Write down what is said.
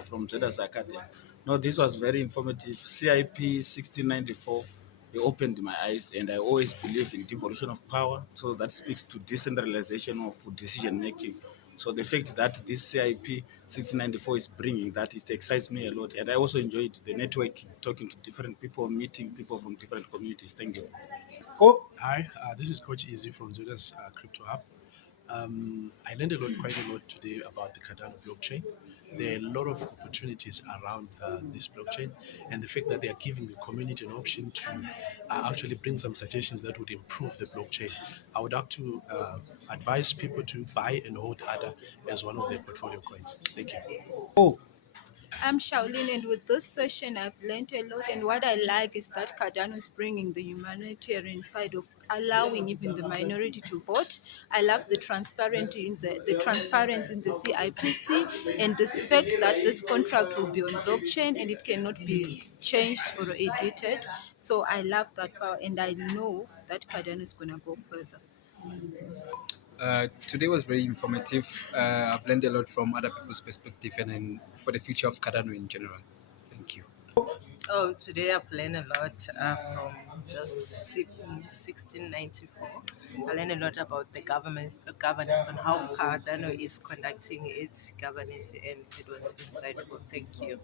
from Zedas Academy. No, this was very informative. CIP 1694, it opened my eyes, and I always believe in devolution of power. So that speaks to decentralization of decision making. So the fact that this CIP 1694 is bringing that, it excites me a lot. And I also enjoyed the networking, talking to different people, meeting people from different communities. Thank you. Hi, this is Coach Easy from Zeda's Crypto Hub. I learned quite a lot today about the Cardano blockchain. There are a lot of opportunities around this blockchain, and the fact that they are giving the community an option to actually bring some suggestions that would improve the blockchain. I would like to advise people to buy and hold ADA as one of their portfolio coins. Thank you. I'm Shaolin, and with this session, I've learned a lot. And what I like is that Cardano is bringing the humanitarian side of allowing even the minority to vote. I love the transparency in the transparency in the CIPC, and the fact that this contract will be on blockchain and it cannot be changed or edited. So I love that power, and I know that Cardano is going to go further. Today was very informative. I've learned a lot from other people's perspective and for the future of Cardano in general. Thank you. Oh, today I've learned a lot from the CIP 1694. I learned a lot about the governance on how Cardano is conducting its governance, and it was insightful. Thank you.